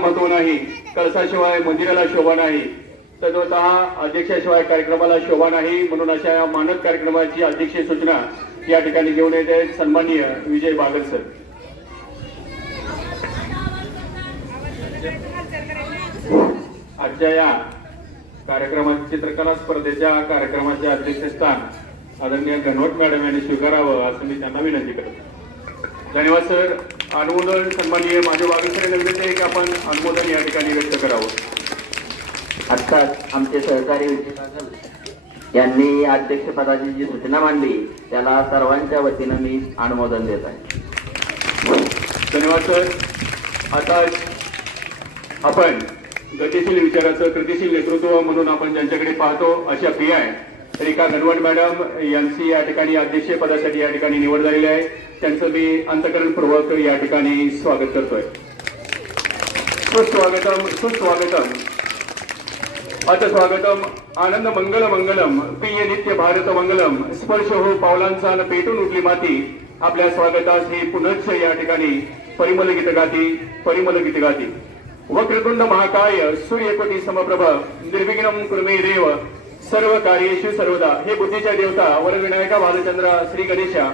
महत्व नाही, कळसाशिवाय मंदिराला शोभा नाही, तत्वतः अध्यक्षाशिवाय कार्यक्रमाला शोभा नाही. म्हणून अशा या मानक कार्यक्रमाची अध्यक्षीय सूचना या ठिकाणी घेऊन येत आहेत सन्माननीय विजय बागल सर. आजच्या या कार्यक्रमात चित्रकला स्पर्धेच्या कार्यक्रमाचे अध्यक्षस्थान आदरणीय घनवट मॅडम यांनी स्वीकारावं असं मी त्यांना विनंती करतो. धन्यवाद सर. अनुमोदन सन्माननीय माझे बागल सर यांना विनंती आहे की आपण अनुमोदन या ठिकाणी व्यक्त करावं. आत्ताच आमचे सहकारी विजय बागल यांनी अध्यक्षपदाची जी सूचना मांडली त्याला सर्वांच्या वतीनं मी अनुमोदन देत आहे. धन्यवाद सर. आता आपण गतिशील विचाराचं कृतिशील नेतृत्व म्हणून आपण ज्यांच्याकडे पाहतो अशा PI रेखा घनवट मॅडम यांची या ठिकाणी अध्यक्षीय पदासाठी या ठिकाणी निवड झालेली आहे. त्यांचं मी अंतःकरणपूर्वक या ठिकाणी स्वागत करतोय. सुस्वागतम सुस्वागतम अथ स्वागतम. आनंद मंगल मंगलम प्रिय नित्य भारत मंगलम. स्पर्श हो पावलांचा न पेटून उठली माती. आपल्या स्वागतास ही पुनश्च या ठिकाणी परिमल गीत गाती परिमल गीत गाती. वक्रतुंड महाकाय सूर्यकोटी समप्रभ निर्विघ्नं कुर्मे देव सर्व कार्येषु सर्वदा. हे बुद्धीच्या देवता वरविनायका भालचंद्र श्री गणेशा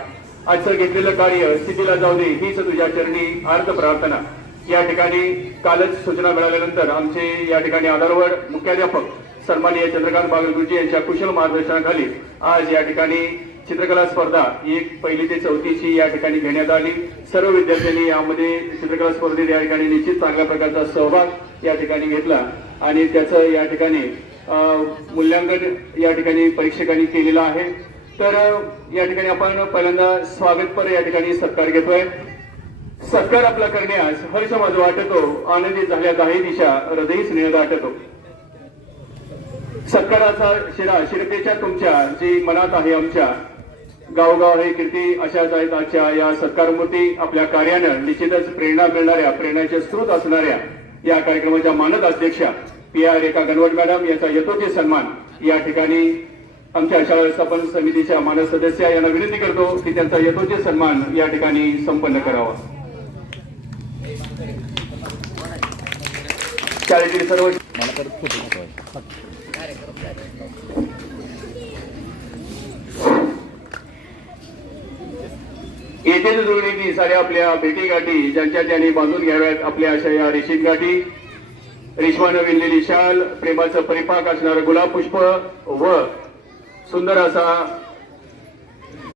आजचं घेतलेलं कार्य स्थितीला जाऊ दे हीच तुझ्या चरणी अर्थ प्रार्थना. या ठिकाणी कालच सूचना मिळाल्यानंतर आमचे या ठिकाणी आधारवड मुख्याध्यापक सन्माननीय चंद्रकांत बागल गुरुजी यांच्या कुशल मार्गदर्शनाखाली आज या ठिकाणी चित्रकला स्पर्धा ही 1ली ते 4थीची या ठिकाणी घेण्यात आली. सर्व विद्यार्थ्यांनी यामध्ये चित्रकला स्पर्धेत या ठिकाणी निश्चित चांगल्या प्रकारचा सहभाग या ठिकाणी घेतला आणि त्याचं या ठिकाणी मूल्यांकन या ठिकाणी परीक्षकांनी केलेलं आहे. तर या ठिकाणी आपण पहिल्यांदा स्वागतपर या ठिकाणी सत्कार घेतोय. सत्कार आपला करण्यास हर्ष माझा वाटतो, आनंदित झाल्या दाही दिशा हृदय स्नेह दाटतो. सत्काराचा शिरा शिरपेच्या तुमच्या जी मनात आहे आमच्या. गावगाव हे कीर्ती अशाच आहेत आजच्या या सत्कारमूर्ती. आपल्या कार्यानं निश्चितच प्रेरणा मिळणाऱ्या प्रेरणाचे स्रोत असणाऱ्या या कार्यक्रमाच्या मानद अध्यक्षा PI रेखा घनवट मॅडम यांचा यथोचित सन्मान या ठिकाणी आमच्या शाळा व्यवस्थापन समितीच्या मानद सदस्य यांना विनंती करतो की त्यांचा यथोचित सन्मान या ठिकाणी संपन्न करावा. शाळेतील सर्व येथेच जुळणी साऱ्या आपल्या भेटीगाठी ज्यांच्या त्यांनी बांधून घ्याव्यात आपल्या अशा या रेशीम गाठी. रेशमानं विणलेली शाल, प्रेमाचं परिपाक असणारं गुलाब पुष्प व सुंदर असा